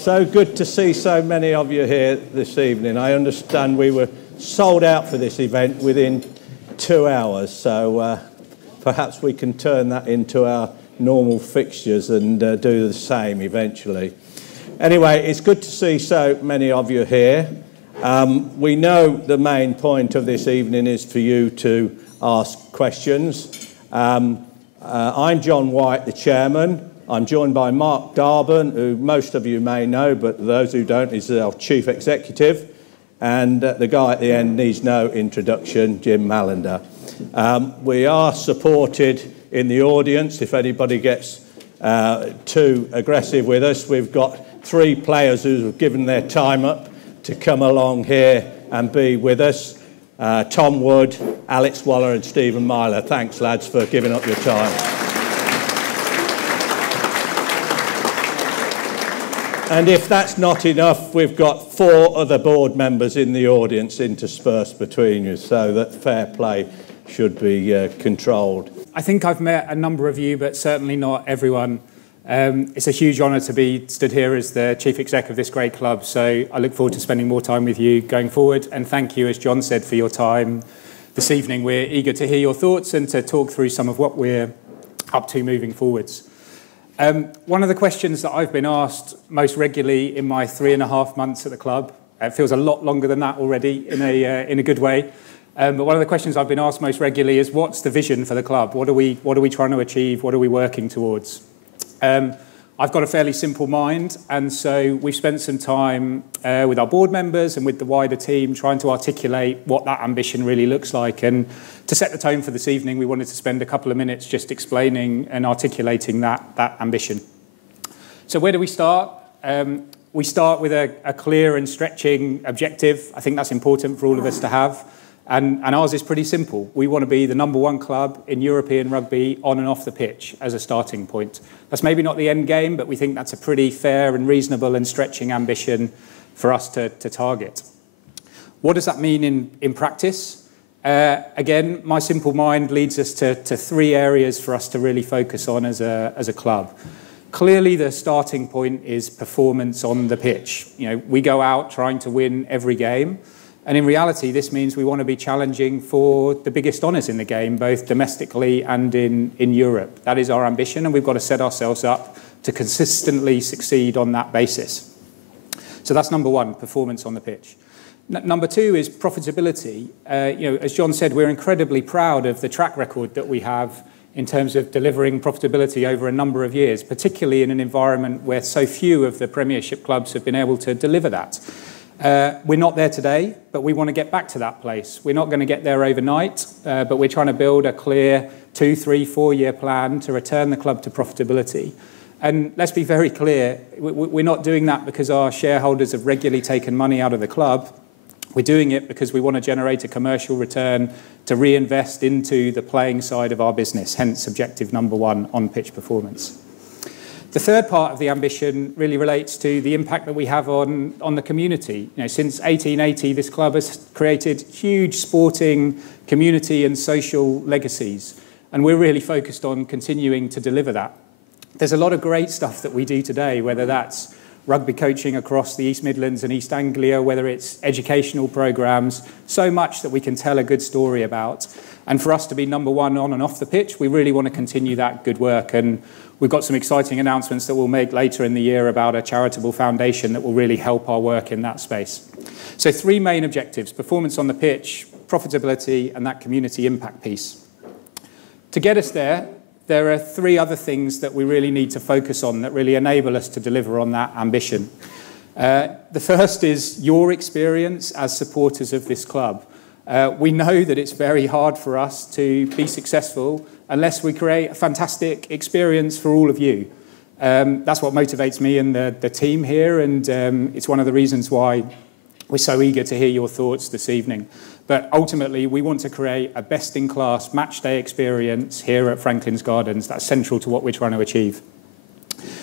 So good to see so many of you here this evening. I understand we were sold out for this event within 2 hours, so perhaps we can turn that into our normal fixtures and do the same eventually. Anyway, it's good to see so many of you here. We know the main point of this evening is for you to ask questions. I'm John White, the chairman. I'm joined by Mark Darban, who most of you may know, but those who don't, is our chief executive. And the guy at the end needs no introduction, Jim Mallender. We are supported in the audience. If anybody gets too aggressive with us, we've got 3 players who have given their time up to come along here and be with us. Tom Wood, Alex Waller and Stephen Myler. Thanks, lads, for giving up your time. And if that's not enough, we've got 4 other board members in the audience interspersed between you, so that fair play should be controlled. I think I've met a number of you, but certainly not everyone. It's a huge honour to be stood here as the chief exec of this great club, so I look forward to spending more time with you going forward. And thank you, as John said, for your time this evening. We're eager to hear your thoughts and to talk through some of what we're up to moving forwards. One of the questions that I've been asked most regularly in my 3.5 months at the club, it feels a lot longer than that already in a good way, but one of the questions I've been asked most regularly is, what's the vision for the club? What are we trying to achieve? What are we working towards? I've got a fairly simple mind, and so we've spent some time with our board members and with the wider team trying to articulate what that ambition really looks like. And to set the tone for this evening, we wanted to spend a couple of minutes just explaining and articulating that ambition. So where do we start? We start with a clear and stretching objective. I think that's important for all of us to have. And ours is pretty simple. We want to be the #1 club in European rugby on and off the pitch as a starting point. That's maybe not the end game, but we think that's a pretty fair and reasonable and stretching ambition for us to target. What does that mean in practice? Again, my simple mind leads us to 3 areas for us to really focus on as a club. Clearly, the starting point is performance on the pitch. You know, we go out trying to win every game. And in reality, this means we want to be challenging for the biggest honours in the game, both domestically and in Europe. That is our ambition, and we've got to set ourselves up to consistently succeed on that basis. So that's number 1, performance on the pitch. Number 2 is profitability. As John said, we're incredibly proud of the track record that we have in terms of delivering profitability over a number of years, particularly in an environment where so few of the Premiership clubs have been able to deliver that. We're not there today, but we want to get back to that place. We're not going to get there overnight, but we're trying to build a clear 2, 3, 4-year plan to return the club to profitability. And let's be very clear, we're not doing that because our shareholders have regularly taken money out of the club. We're doing it because we want to generate a commercial return to reinvest into the playing side of our business, hence objective number 1, on-pitch performance. The third part of the ambition really relates to the impact that we have on the community. You know, since 1880, this club has created huge sporting, community and social legacies, and we're really focused on continuing to deliver that. There's a lot of great stuff that we do today, whether that's rugby coaching across the East Midlands and East Anglia, whether it's educational programmes, so much that we can tell a good story about. And for us to be number 1 on and off the pitch, we really want to continue that good work. And we've got some exciting announcements that we'll make later in the year about a charitable foundation that will really help our work in that space. So 3 main objectives: performance on the pitch, profitability, and that community impact piece. To get us there are 3 other things that we really need to focus on that really enable us to deliver on that ambition. The first is your experience as supporters of this club. We know that it's very hard for us to be successful unless we create a fantastic experience for all of you. That's what motivates me and the team here, and it's one of the reasons why we're so eager to hear your thoughts this evening. But ultimately, we want to create a best-in-class match day experience here at Franklin's Gardens. That's central to what we're trying to achieve.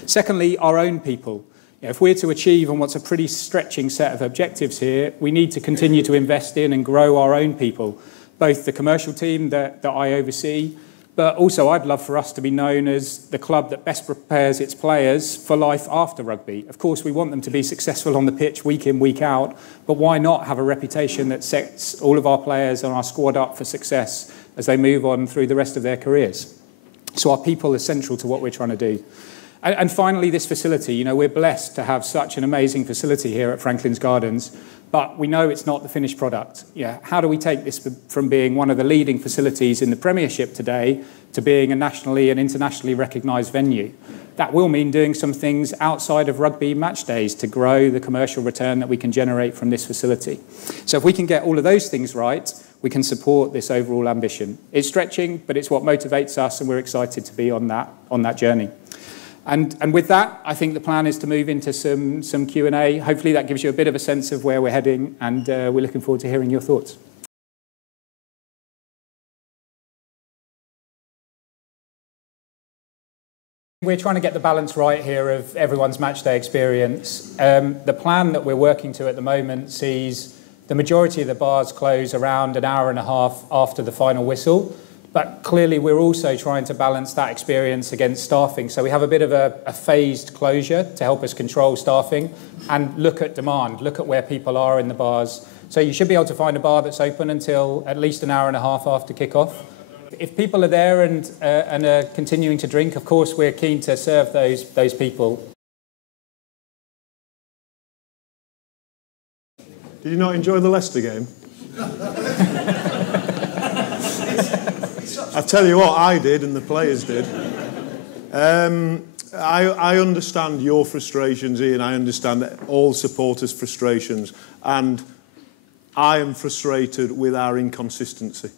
Secondly, our own people. If we're to achieve on what's a pretty stretching set of objectives here, we need to continue to invest in and grow our own people, both the commercial team that I oversee, But also, I'd love for us to be known as the club that best prepares its players for life after rugby. Of course, we want them to be successful on the pitch week in, week out, but why not have a reputation that sets all of our players and our squad up for success as they move on through the rest of their careers? So our people are central to what we're trying to do. And finally, this facility. You know, we're blessed to have such an amazing facility here at Franklin's Gardens, but we know it's not the finished product. Yeah, how do we take this from being one of the leading facilities in the Premiership today to being a nationally and internationally recognised venue? That will mean doing some things outside of rugby match days to grow the commercial return that we can generate from this facility. So if we can get all of those things right, we can support this overall ambition. It's stretching, but it's what motivates us, and we're excited to be on that journey. And with that, I think the plan is to move into some Q&A. Hopefully that gives you a bit of a sense of where we're heading, and we're looking forward to hearing your thoughts. We're trying to get the balance right here of everyone's matchday experience. The plan that we're working to at the moment sees the majority of the bars close around an hour and a half after the final whistle. But clearly, we're also trying to balance that experience against staffing. So we have a bit of a phased closure to help us control staffing and look at demand, look at where people are in the bars. So you should be able to find a bar that's open until at least an hour and a half after kick-off. If people are there and are continuing to drink, of course, we're keen to serve those people. Did you not enjoy the Leicester game? I tell you what, I did, and the players did. I understand your frustrations, Ian. I understand all supporters' frustrations. And I am frustrated with our inconsistency.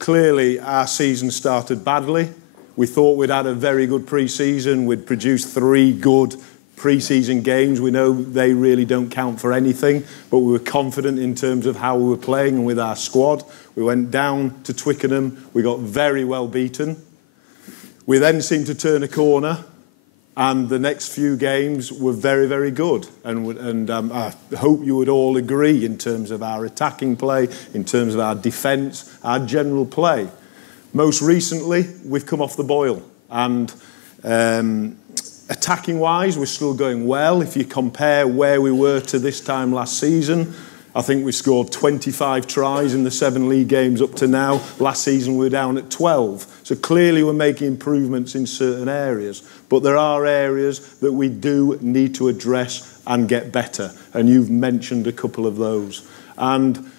Clearly, our season started badly. We thought we'd had a very good pre-season. We'd produced 3 good pre-season games. We know they really don't count for anything, but we were confident in terms of how we were playing and with our squad. We went down to Twickenham. We got very well beaten. We then seemed to turn a corner, and the next few games were very, very good. And I hope you would all agree in terms of our attacking play, in terms of our defence, our general play. Most recently, we've come off the boil, and attacking-wise, we're still going well. If you compare where we were to this time last season, I think we scored 25 tries in the 7 league games up to now. Last season, we were down at 12. So clearly, we're making improvements in certain areas. But there are areas that we do need to address and get better. And you've mentioned a couple of those. And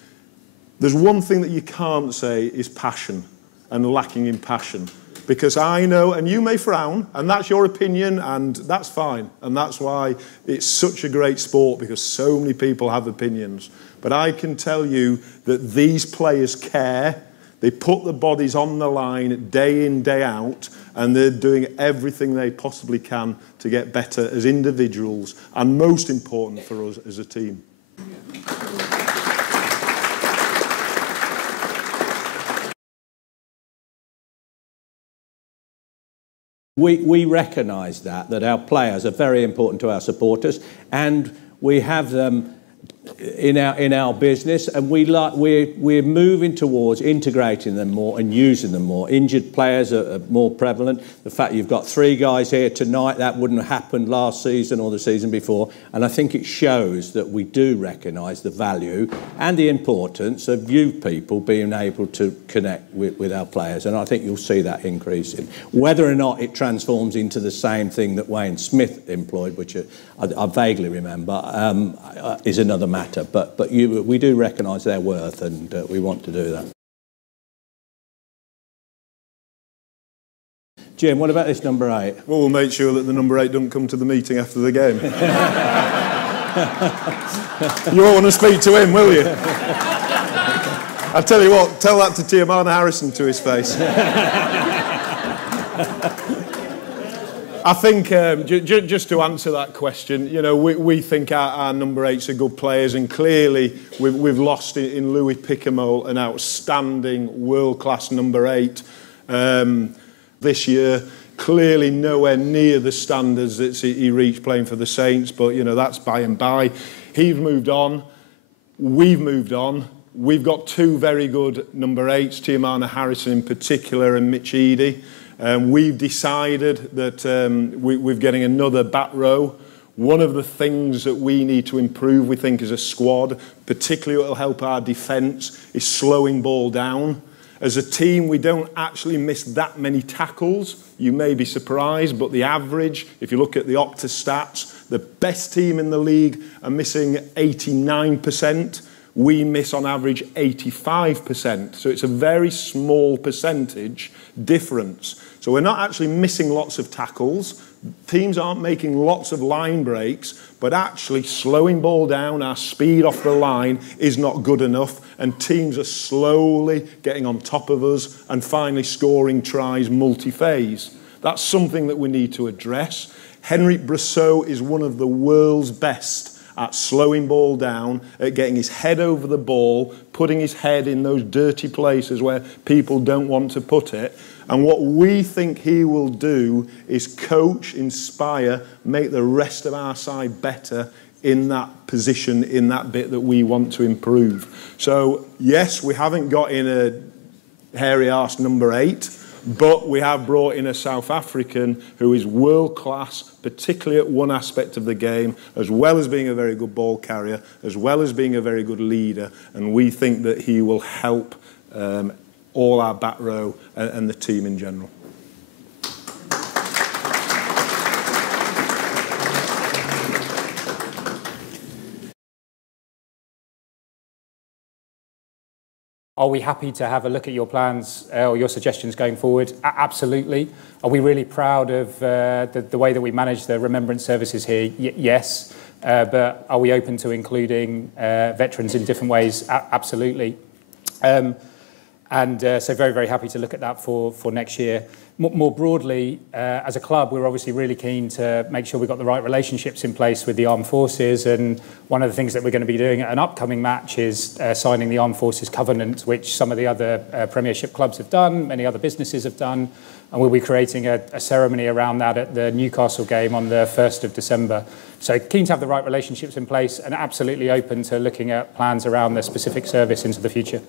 there's one thing that you can't say is passion and lacking in passion. Because I know, and you may frown, and that's your opinion, and that's fine. And that's why it's such a great sport, because so many people have opinions. But I can tell you that these players care. They put the bodies on the line day in, day out, and they're doing everything they possibly can to get better as individuals, and most important for us as a team. We recognise that our players are very important to our supporters, and we have them in our business, and we're moving towards integrating them more and using them more. Injured players are more prevalent. The fact you've got 3 guys here tonight, that wouldn't have happened last season or the season before, and I think it shows that we do recognise the value and the importance of you people being able to connect with our players, and I think you'll see that increasing. Whether or not it transforms into the same thing that Wayne Smith employed, which I vaguely remember, is another matter, but we do recognise their worth, and we want to do that. Jim, what about this number 8? Well, we'll make sure that the number 8 don't come to the meeting after the game. You won't want to speak to him, will you? I tell you what, tell that to Tiamana Harrison to his face. I think, just to answer that question, you know, we think our number 8s are good players, and clearly we've lost in Louis Picamole an outstanding world-class number 8 this year. Clearly nowhere near the standards that he reached playing for the Saints, but, you know, that's by and by. He's moved on. We've moved on. we've got two very good number 8s, Tiamana Harrison in particular and Mitch Eadie. We've decided that we're getting another back row. One of the things that we need to improve, we think, as a squad, particularly what will help our defence, is slowing ball down. As a team, we don't actually miss that many tackles. You may be surprised, but the average, if you look at the Opta stats, the best team in the league are missing 89%. We miss on average 85%. So it's a very small percentage difference. So we're not actually missing lots of tackles. Teams aren't making lots of line breaks, but actually slowing ball down, our speed off the line is not good enough, and teams are slowly getting on top of us and finally scoring tries multi-phase. That's something that we need to address. Henrik Brousseau is one of the world's best at slowing ball down, at getting his head over the ball, putting his head in those dirty places where people don't want to put it. And what we think he will do is coach, inspire, make the rest of our side better in that position, in that bit that we want to improve. So, yes, we haven't got in a hairy-arse number 8, but we have brought in a South African who is world-class, particularly at one aspect of the game, as well as being a very good ball carrier, as well as being a very good leader. And we think that he will help all our back row and the team in general. Are we happy to have a look at your plans or your suggestions going forward? Absolutely. Are we really proud of the way that we manage the Remembrance services here? Yes. But are we open to including veterans in different ways? Absolutely. So very, very happy to look at that for next year. More broadly, as a club, we're obviously really keen to make sure we've got the right relationships in place with the armed forces. And one of the things that we're going to be doing at an upcoming match is signing the Armed Forces Covenant, which some of the other Premiership clubs have done, many other businesses have done. And we'll be creating a ceremony around that at the Newcastle game on the 1st of December. So keen to have the right relationships in place and absolutely open to looking at plans around the specific service into the future.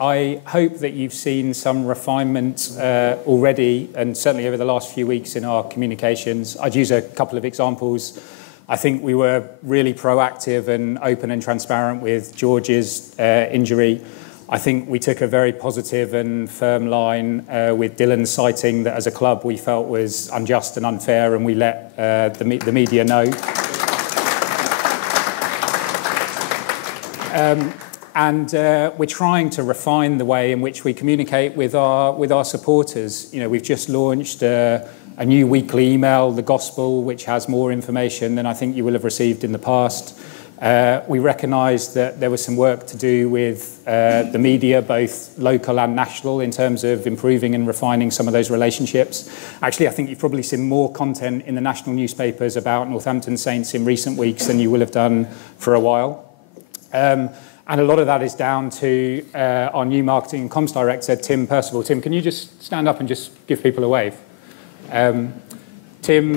I hope that you've seen some refinement already, and certainly over the last few weeks in our communications. I'd use a couple of examples. I think we were really proactive and open and transparent with George's injury. I think we took a very positive and firm line with Dylan citing that as a club we felt was unjust and unfair, and we let the media know. And we're trying to refine the way in which we communicate with our supporters. You know, we've just launched a new weekly email, The Gospel, which has more information than I think you will have received in the past. We recognised that there was some work to do with the media, both local and national, in terms of improving and refining some of those relationships. Actually, I think you've probably seen more content in the national newspapers about Northampton Saints in recent weeks than you will have done for a while. And a lot of that is down to our new marketing and comms director, Tim Percival. Tim, can you just stand up and just give people a wave? Tim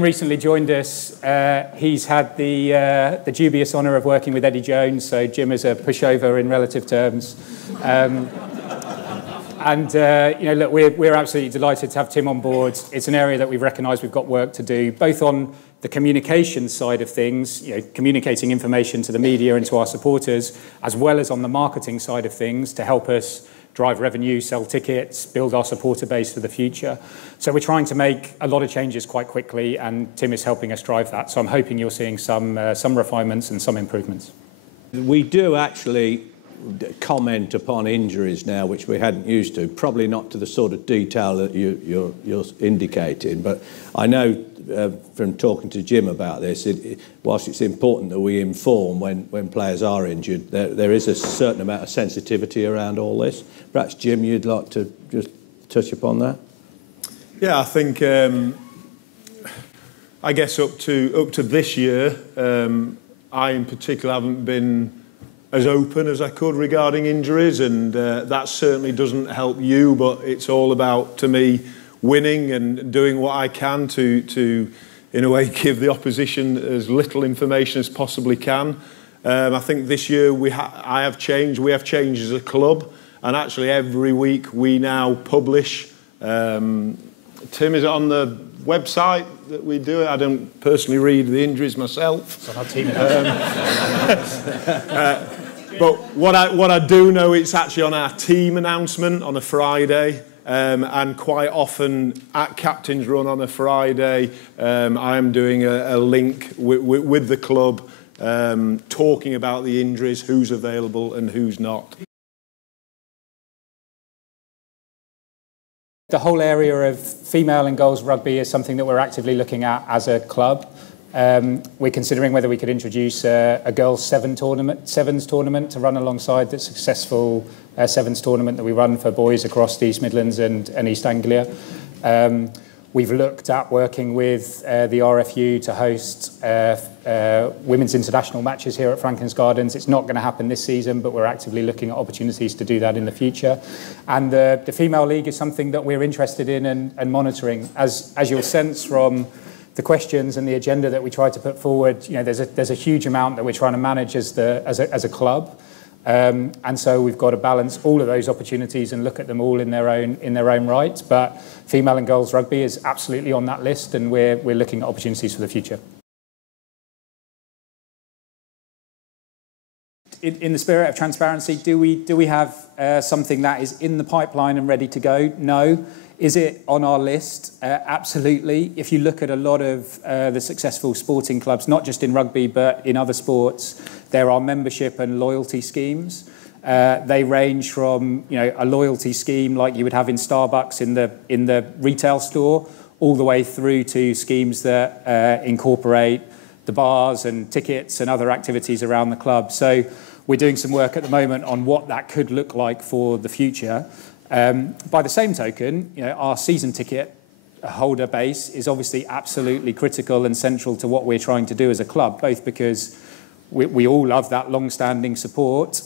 recently joined us. He's had the dubious honour of working with Eddie Jones, so Jim is a pushover in relative terms. Look, we're absolutely delighted to have Tim on board. It's an area that we've recognised we've got work to do, both on the communication side of things, you know, communicating information to the media and to our supporters, as well as on the marketing side of things to help us drive revenue, sell tickets, build our supporter base for the future. So we're trying to make a lot of changes quite quickly, and Tim is helping us drive that. So I'm hoping you're seeing some refinements and some improvements. We do actually comment upon injuries now, which we hadn't used to, probably not to the sort of detail that you're indicating, but I know from talking to Jim about this, whilst it's important that we inform when players are injured, there is a certain amount of sensitivity around all this. Perhaps, Jim, you'd like to just touch upon that? Yeah, I think, I guess up to this year, I in particular haven't been as open as I could regarding injuries, and that certainly doesn't help you, but it's all about, to me, winning and doing what I can to in a way, give the opposition as little information as possibly can. I think this year we have changed as a club, and actually every week we now publish. Tim, is it on the website that we do it? I don't personally read the injuries myself. It's on our team. But what I do know, it's actually on our team announcement on a Friday. And quite often at Captain's Run on a Friday, I am doing a link with the club, talking about the injuries, who's available and who's not. The whole area of female and girls rugby is something that we're actively looking at as a club. We're considering whether we could introduce a girls' sevens tournament to run alongside the successful sevens tournament that we run for boys across the East Midlands and East Anglia. We've looked at working with the RFU to host women's international matches here at Franklin's Gardens. It's not going to happen this season, but we're actively looking at opportunities to do that in the future. And the female league is something that we're interested in and monitoring. As you'll sense from the questions and the agenda that we try to put forward, you know, there's a huge amount that we're trying to manage as a club. And so we've got to balance all of those opportunities and look at them all in their own right. But female and girls rugby is absolutely on that list, and we're looking at opportunities for the future. In the spirit of transparency, do we have something that is in the pipeline and ready to go? No. Is it on our list? Absolutely. If you look at a lot of the successful sporting clubs, not just in rugby but in other sports, there are membership and loyalty schemes. They range from, you know, a loyalty scheme like you would have in Starbucks in the retail store, all the way through to schemes that incorporate the bars and tickets and other activities around the club. So we're doing some work at the moment on what that could look like for the future. By the same token, you know, our season ticket holder base is obviously absolutely critical and central to what we're trying to do as a club, both because we all love that long-standing support,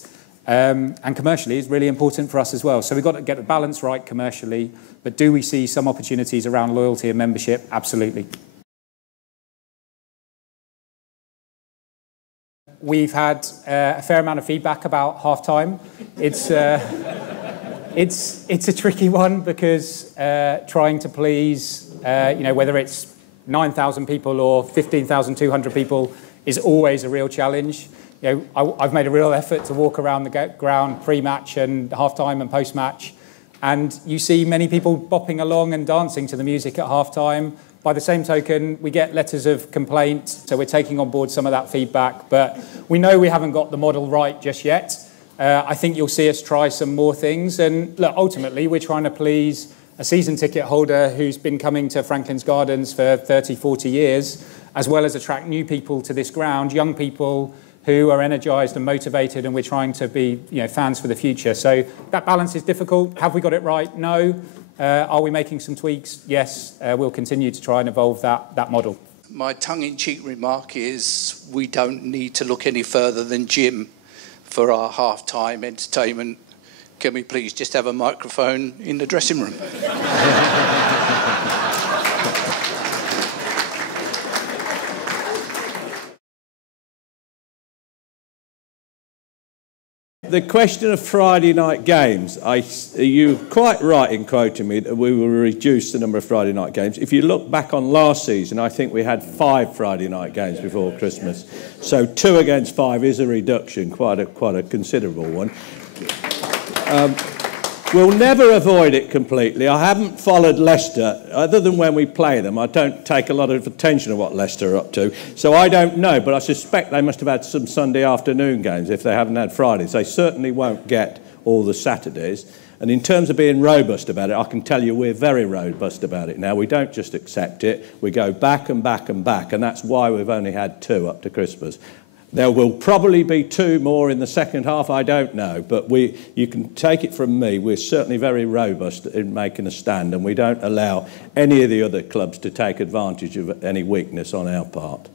and commercially it's really important for us as well. So we've got to get the balance right commercially, but do we see some opportunities around loyalty and membership? Absolutely. We've had a fair amount of feedback about half-time. It's a tricky one because trying to please, you know, whether it's 9,000 people or 15,200 people is always a real challenge. You know, I've made a real effort to walk around the ground pre-match and half-time and post-match, and you see many people bopping along and dancing to the music at half-time. By the same token, we get letters of complaint, so we're taking on board some of that feedback, but we know we haven't got the model right just yet. I think you'll see us try some more things. And look, ultimately, we're trying to please a season ticket holder who's been coming to Franklin's Gardens for 30, 40 years, as well as attract new people to this ground, young people who are energised and motivated, and we're trying to be, you know, fans for the future. So that balance is difficult. Have we got it right? No. Are we making some tweaks? Yes. We'll continue to try and evolve that model. My tongue-in-cheek remark is we don't need to look any further than gym for our half-time entertainment. Can we please just have a microphone in the dressing room? The question of Friday night games, you're quite right in quoting me that we will reduce the number of Friday night games. If you look back on last season, I think we had 5 Friday night games before Christmas. So 2 against 5 is a reduction, quite a considerable one. We'll never avoid it completely. I haven't followed Leicester, other than when we play them. I don't take a lot of attention to what Leicester are up to. So I don't know, but I suspect they must have had some Sunday afternoon games if they haven't had Fridays. They certainly won't get all the Saturdays. And in terms of being robust about it, I can tell you we're very robust about it now. We don't just accept it. We go back and back and back, and that's why we've only had 2 up to Christmas. There will probably be 2 more in the second half, I don't know, but you can take it from me, we're certainly very robust in making a stand, and we don't allow any of the other clubs to take advantage of any weakness on our part.